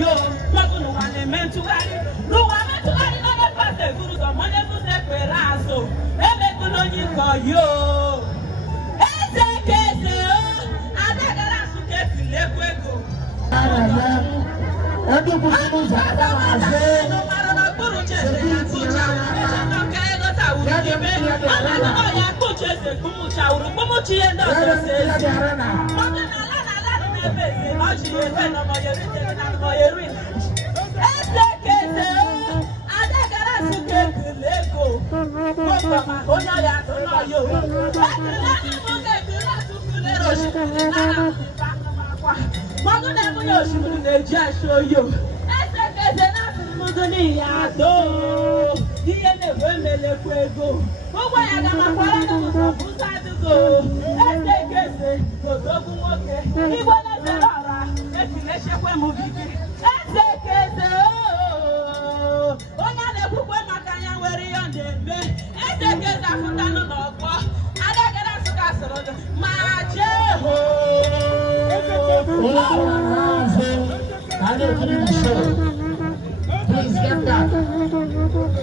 yo, mọ̀tún lùwà ní mẹ́ntúwárí. Lùwà mẹ́ntúwárí lọ́dọ̀ pàṣẹ ìfúrúsọ mọ́lẹ́ fún sẹ́pẹ̀ láàṣọ. Ẹ̀mẹ́kún ló yí kọ̀ yo. Ẹsẹ̀ kẹsẹ̀ o, adágara súnkẹ́ sì lẹ́kọ̀ọ́ èkó. Ọdún kúkú sàkà máa ṣe. Please get that.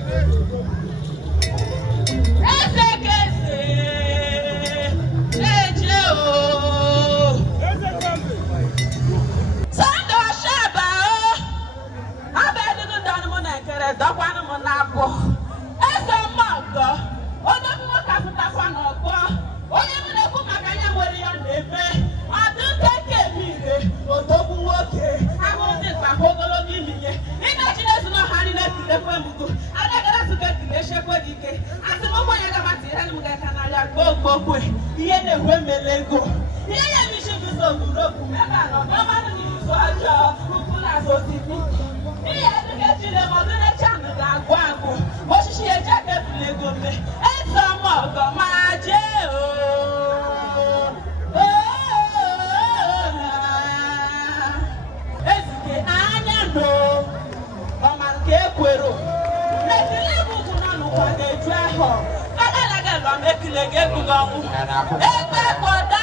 Egbe kọ̀dá.